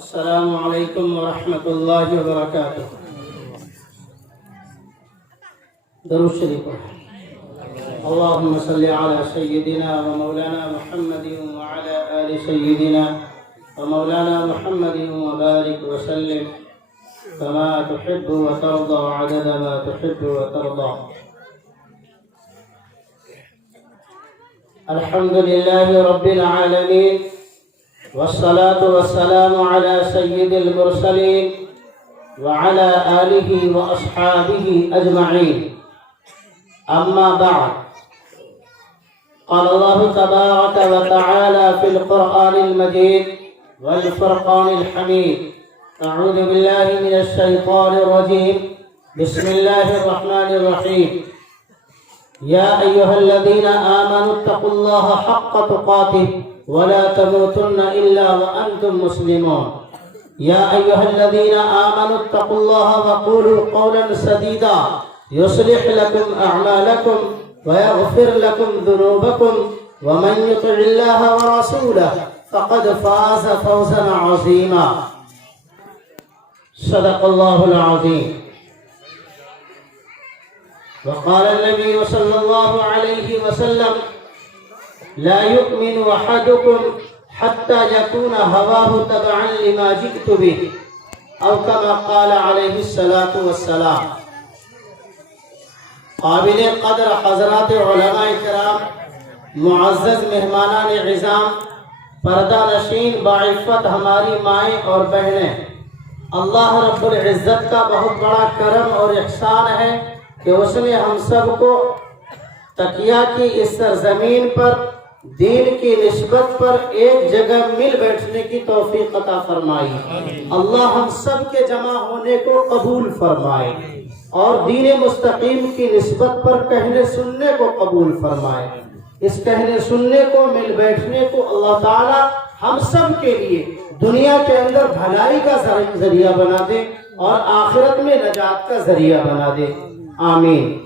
السلام عليكم ورحمة الله وبركاته. درود شريف. اللهم صل على سيدنا ومولانا محمد وعلى آل سيدنا ومولانا محمد وبارك وسلم كما تحب وترضى عدد ما تحب وترضى. الحمد لله رب العالمين، والصلاة والسلام على سيد المرسلين وعلى آله وأصحابه أجمعين. أما بعد، قال الله تبارك وتعالى في القرآن المجيد والفرقان الحميد: أعوذ بالله من الشيطان الرجيم، بسم الله الرحمن الرحيم. يا أيها الذين آمنوا اتقوا الله حق تقاته ولا تموتن إلا وأنتم مسلمون. يا أيها الذين آمنوا اتقوا الله وقولوا قولا سديدا يصلح لكم أعمالكم ويغفر لكم ذنوبكم، ومن يطع الله ورسوله فقد فاز فوزا عظيما. صدق الله العظيم. وقال النبي صلى الله عليه وسلم: لا يؤمن أحدكم حتى يكون هواه تبعا لما جئت به، أو كما قال عليه الصلاة والسلام. قابل قدر حضرات علماء کرام، معزز مہمانان عظام، پردہ نشین باعفت ہماری مائیں اور بہنیں، اللہ رب العزت کا بہت بڑا کرم اور احسان ہے کہ اس نے ہم سب کو تقیہ کی اس سرزمین پر دین کی نسبت پر ایک جگہ مل بیٹھنے کی توفیق عطا فرمائی. اللہ ہم سب کے جمع ہونے کو قبول فرمائے اور دین مستقیم کی نسبت پر کہنے سننے کو قبول فرمائے. اس کہنے سننے کو، مل بیٹھنے کو اللہ تعالی ہم سب کے لیے دنیا کے اندر بھلائی کا ذریعہ بنا دے اور آخرت میں نجات کا ذریعہ بنا دے. آمین.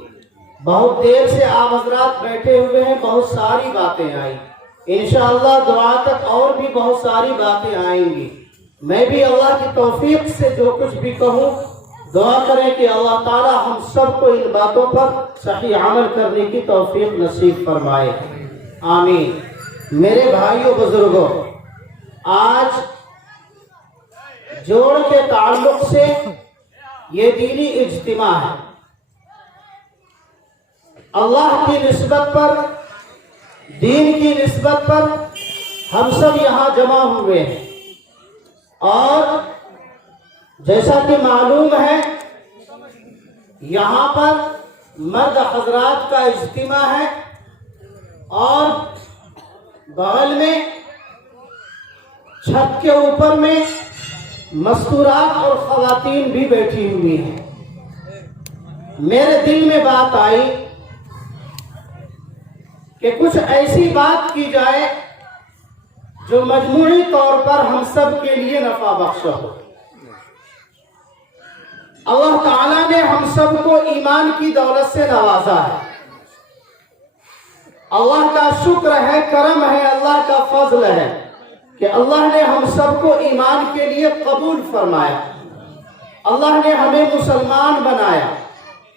بہت دیر سے آپ حضرات بیٹھے ہوئے ہیں، بہت ساری باتیں آئیں. انشاءاللہ دعا تک اور بھی بہت ساری باتیں آئیں گی. میں بھی اللہ کی توفیق سے جو کچھ بھی کہوں، دعا کریں کہ اللہ تعالی ہم سب کو ان باتوں پر صحیح عمل کرنے کی توفیق نصیب فرمائے. آمین. میرے بھائیوں بزرگوں، آج جوڑ کے تعلق سے یہ دینی اجتماع ہے. اللہ کی نسبت پر، دین کی نسبت پر ہم سب یہاں جمع ہوئے ہیں، اور جیسا کہ معلوم ہے یہاں پر مرد حضرات کا اجتماع ہے، اور بغل میں چھت کے اوپر میں مستورات اور خواتین بھی بیٹھی ہوئی ہیں. میرے دل میں بات آئی کہ کچھ ایسی بات کی جائے جو مجموعی طور پر ہم سب کے لیے نفع بخش ہو. اللہ تعالیٰ نے ہم سب کو ایمان کی دولت سے نوازا ہے. اللہ کا شکر ہے، کرم ہے، اللہ کا فضل ہے کہ اللہ نے ہم سب کو ایمان کے لیے قبول فرمایا. اللہ نے ہمیں مسلمان بنایا.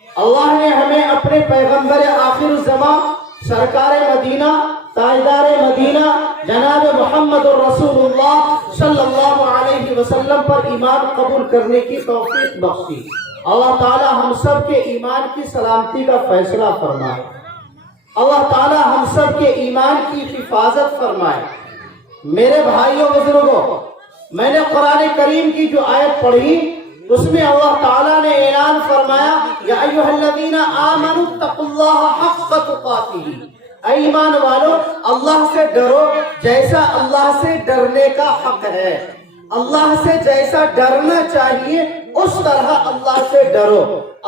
اللہ نے ہمیں اپنے پیغمبر آخر الزمان سرکار مدینہ، تاجدار مدینہ جناب محمد الرسول اللہ صلی اللہ علیہ وسلم پر ایمان قبول کرنے کی توفیق بخشی. اللہ تعالی ہم سب کے ایمان کی سلامتی کا فیصلہ فرمائے. اللہ تعالی ہم سب کے ایمان کی حفاظت فرمائے. میرے بھائیوں بزرگوں، میں نے قرآن کریم کی جو آیت پڑھی اس میں اللہ تعالیٰ نے اعلان فرمایا: یا ایھا الذین آمنوا اتقوا اللہ حق تقاتہ. اے ایمان والو، اللہ سے ڈرو جیسا اللہ سے ڈرنے کا حق ہے. اللہ سے جیسا ڈرنا چاہیے اس طرح اللہ سے ڈرو.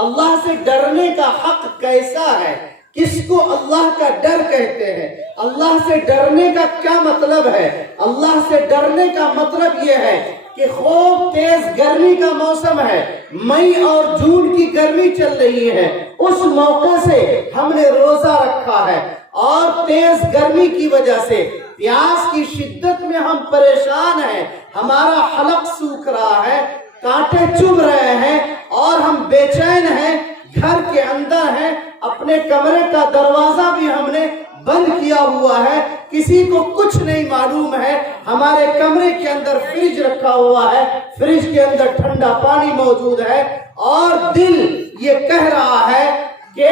اللہ سے ڈرنے کا حق کیسا ہے؟ کس کو اللہ کا ڈر کہتے ہیں؟ اللہ سے ڈرنے کا کیا مطلب ہے؟ اللہ سے ڈرنے کا مطلب یہ ہے کہ خوب تیز گرمی کا موسم ہے، مئی اور جون کی گرمی چل رہی ہے، اس موقع سے ہم نے روزہ رکھا ہے اور تیز گرمی کی وجہ سے پیاس کی شدت میں ہم پریشان ہیں، ہمارا حلق سوکھ رہا ہے، کانٹے چبھ رہے ہیں اور ہم بے چین ہیں، گھر کے اندر ہیں، اپنے کمرے کا دروازہ بھی ہم نے بند کیا ہوا ہے، کسی کو کچھ نہیں معلوم ہے، ہمارے کمرے کے اندر فریج رکھا ہوا ہے، فریج کے اندر ٹھنڈا پانی موجود ہے، اور دل یہ کہہ رہا ہے کہ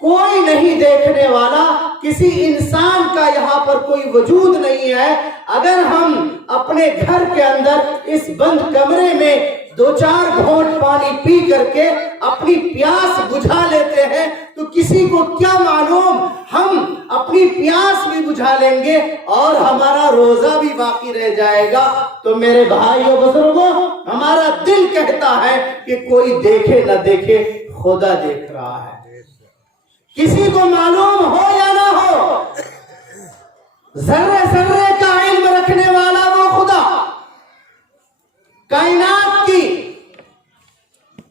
کوئی نہیں دیکھنے والا، کسی انسان کا یہاں پر کوئی وجود نہیں ہے۔ اگر ہم اپنے گھر کے اندر اس بند کمرے میں 2-4 گھونٹ پانی پی کر کے اپنی پیاس بجھا لیتے ہیں تو کسی کو کیا معلوم، ہم اپنی پیاس بھی بجھا لیں گے اور ہمارا روزہ بھی باقی رہ جائے گا۔ تو میرے بھائیو بزرگوں، ہمارا دل کہتا ہے کہ کوئی دیکھے نہ دیکھے، خدا دیکھ رہا ہے، کسی کو معلوم ہو یا نہ ہو، ذرے ذرے کا علم رکھنے والا وہ خدا، کائنات کی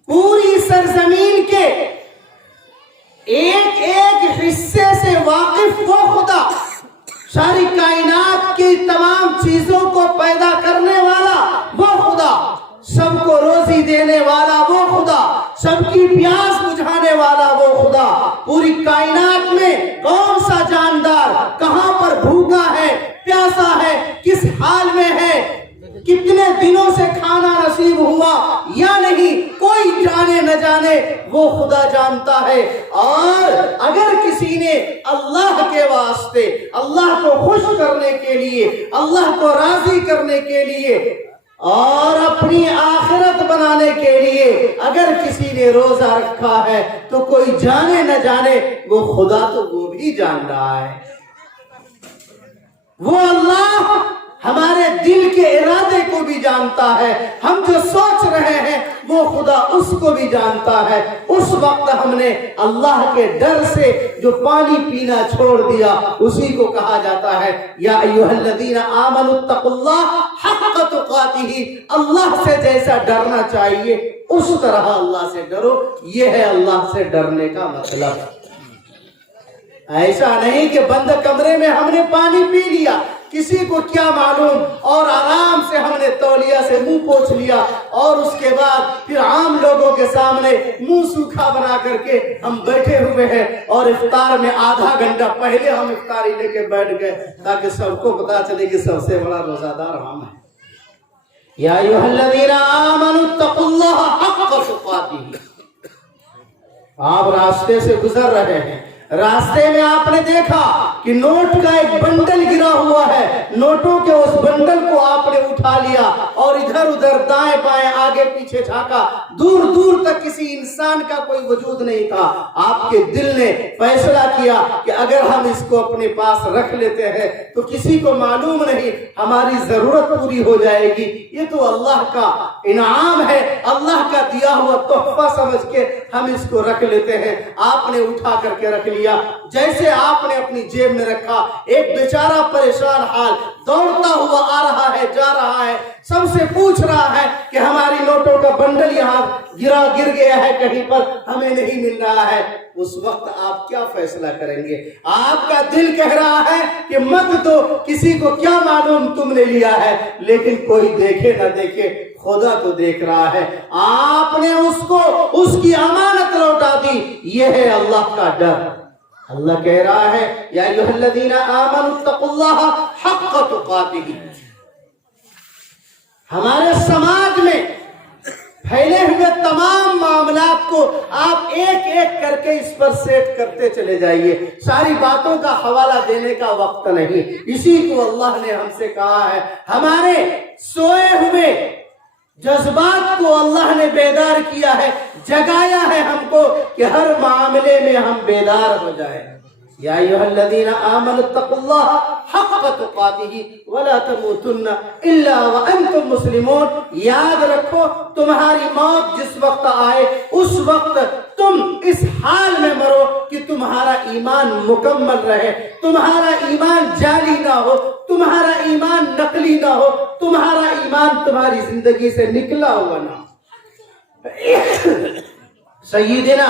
پوری سرزمین کے ایک ایک حصے سے واقف وہ خدا، ساری کائنات کی تمام چیزوں کو پیدا کرنے والا وہ خدا، سب کو روزی دینے والا وہ خدا، سب کی پیاس بجھانے والا وہ خدا، پوری کائنات میں کون سا جاندار کہاں پر بھوکا ہے، پیاسا ہے، کس حال میں ہے، کتنے دنوں سے کھانا نصیب ہوا یا نہیں، کوئی جانے نہ جانے، وہ خدا جانتا ہے۔ اور اگر کسی نے اللہ کے واسطے، اللہ کو خوش کرنے کے لیے، اللہ کو راضی کرنے کے لیے اور اپنی آخرت بنانے کے لیے اگر کسی نے روزہ رکھا ہے تو کوئی جانے نہ جانے، وہ خدا تو وہ بھی جان رہا ہے۔ وہ اللہ ہمارے دل کے ارادے کو بھی جانتا ہے، ہم جو سوچ رہے ہیں وہ خدا اس کو بھی جانتا ہے۔ اس وقت ہم نے اللہ کے ڈر سے جو پانی پینا چھوڑ دیا، اسی کو کہا جاتا ہے یا ایھا الذین آمنوا اتقوا اللہ حق تقاتہ، اللہ سے جیسا ڈرنا چاہیے اس طرح اللہ سے ڈرو۔ یہ ہے اللہ سے ڈرنے کا مطلب۔ ایسا نہیں کہ بند کمرے میں ہم نے پانی پی لیا، کسی کو کیا معلوم، اور آرام سے ہم نے تولیہ سے منہ پوچھ لیا اور اس کے بعد پھر عام لوگوں کے سامنے منہ سوکھا بنا کر کے ہم بیٹھے ہوئے ہیں، اور افطار میں آدھا گھنٹہ پہلے ہم افطاری لے کے بیٹھ گئے تاکہ سب کو پتا چلے کہ سب سے بڑا روزہ دار ہم ہیں۔ یا ایھا الذین آمنوا اتقوا اللہ حق تقاتہ۔ آپ راستے سے گزر رہے ہیں، راستے میں آپ نے دیکھا کہ نوٹ کا ایک بنڈل گرا ہوا ہے، نوٹوں کے اس بنڈل کو آپ نے اٹھا لیا اور ادھر ادھر دائیں بائیں آگے پیچھے جھانکا، دور دور تک کسی انسان کا کوئی وجود نہیں تھا۔ آپ کے دل نے فیصلہ کیا کہ اگر ہم اس کو اپنے پاس رکھ لیتے ہیں تو کسی کو معلوم نہیں، ہماری ضرورت پوری ہو جائے گی، یہ تو اللہ کا انعام ہے، اللہ کا دیا ہوا تحفہ سمجھ کے ہم اس کو رکھ لیتے ہیں۔ آپ نے اٹھا کر کے رکھ لیا۔ جیسے آپ نے اپنی جیب میں رکھا، ایک بیچارہ پریشان حال دوڑتا ہوا آ رہا ہے، جا رہا ہے، سب سے پوچھ رہا ہے کہ ہماری نوٹوں کا بنڈل یہاں گر گیا ہے کہیں پر، ہمیں نہیں مل رہا ہے۔ اس وقت آپ کیا فیصلہ کریں گے؟ آپ کا دل کہہ رہا ہے کہ مت دو، کسی کو کیا معلوم تم نے لیا ہے، لیکن کوئی دیکھے نہ دیکھے، خدا تو دیکھ رہا ہے۔ آپ نے اس کو اس کی امانت لوٹا دی، یہ ہے اللہ کا ڈر۔ اللہ کہہ رہا ہے یا ایھا الذین آمنوا اتقوا اللہ حق تقاتہ۔ ہمارے سماج میں پھیلے ہوئے تمام معاملات کو آپ ایک ایک کر کے اس پر سیٹ کرتے چلے جائیے، ساری باتوں کا حوالہ دینے کا وقت نہیں۔ اسی کو اللہ نے ہم سے کہا ہے، ہمارے سوئے ہوئے جذبات کو اللہ نے بیدار کیا ہے، جگایا ہے ہم کو کہ ہر معاملے میں ہم بیدار ہو جائیں۔ یا ایھا الذین آمنوا اتقوا اللہ حق تقاتہ ولا تموتن الا وانتم مسلمون۔ یاد رکھو، تمہاری موت جس وقت آئے اس وقت تم اس حال میں مرو کہ تمہارا ایمان مکمل رہے، تمہارا ایمان جعلی نہ ہو، تمہارا ایمان نقلی نہ ہو، تمہارا ایمان تمہاری زندگی سے نکلا ہوا نہ ہو۔ سیدنا